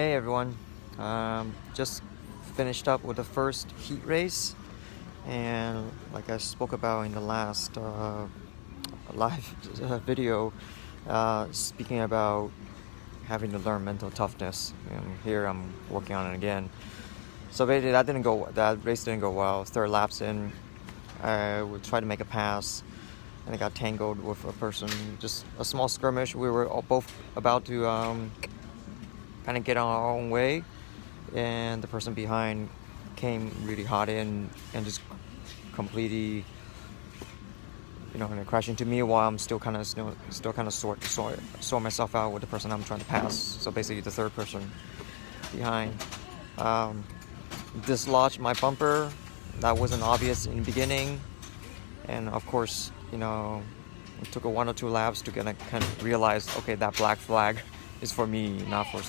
Hey everyone, just finished up with the first heat race, and like I spoke about in the last live video, speaking about having to learn mental toughness, and here I'm working on it again. So basically, that race didn't go well. Third laps in, I would try to make a pass, and I got tangled with a person. Just a small skirmish. We were both about to kind of get on our own way, and the person behind came really hot in and just completely, crash into me while I'm still kind of sort myself out with the person I'm trying to pass. So basically, the third person behind dislodged my bumper. That wasn't obvious in the beginning, and of course, it took a one or two laps to kind of realize, okay, that black flag is for me, not for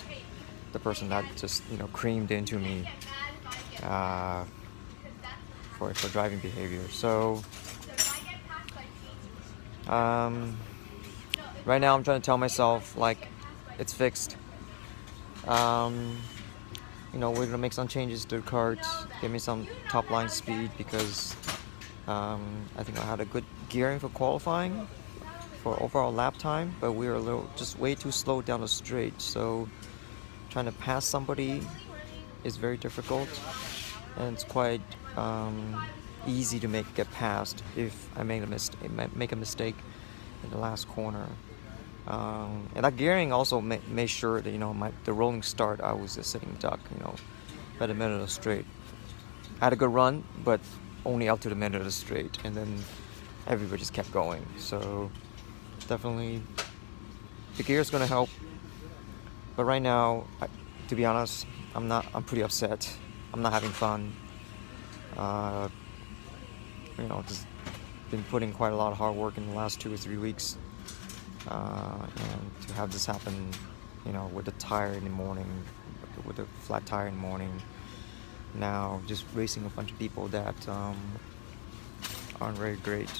the person that just creamed into me for driving behavior. So right now I'm trying to tell myself like it's fixed. We're gonna make some changes to the cart, give me some top line speed because I think I had a good gearing for qualifying for overall lap time, but we were just way too slow down the straight. So trying to pass somebody is very difficult, and it's quite easy to get past if I make a mistake in the last corner. And that gearing also made sure that the rolling start I was a sitting duck, by the middle of the straight. I had a good run, but only up to the middle of the straight, and then everybody just kept going. So definitely the gear is gonna help. But right now, to be honest, I'm pretty upset. I'm not having fun. Just been putting quite a lot of hard work in the last 2 or 3 weeks. And to have this happen, with the tire in the morning, with a flat tire in the morning, now just racing a bunch of people that aren't very great.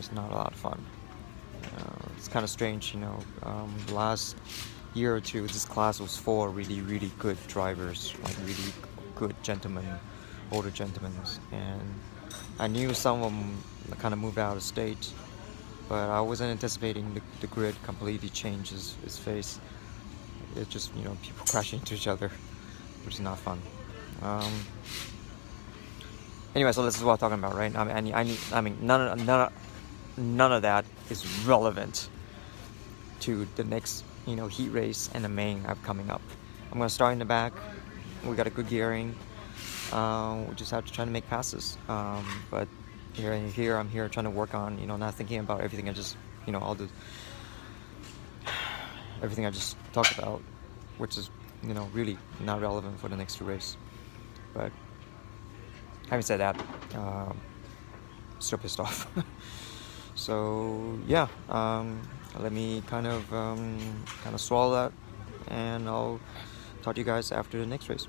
It's not a lot of fun. It's kind of strange, the last year or two, this class was full of really, really good drivers, like really good gentlemen, older gentlemen, and I knew some of them kind of moved out of state, but I wasn't anticipating the grid completely changes its face. It's just, people crashing into each other, which is not fun. Anyway, so this is what I'm talking about, right? I mean, none of that is relevant to the next, heat race and the main coming up. I'm gonna start in the back. We got a good gearing. We just have to try to make passes. But here I'm here trying to work on, not thinking about everything I just, everything I just talked about, which is, really not relevant for the next two races. But having said that, still pissed off. So yeah, let me kind of swallow that, and I'll talk to you guys after the next race.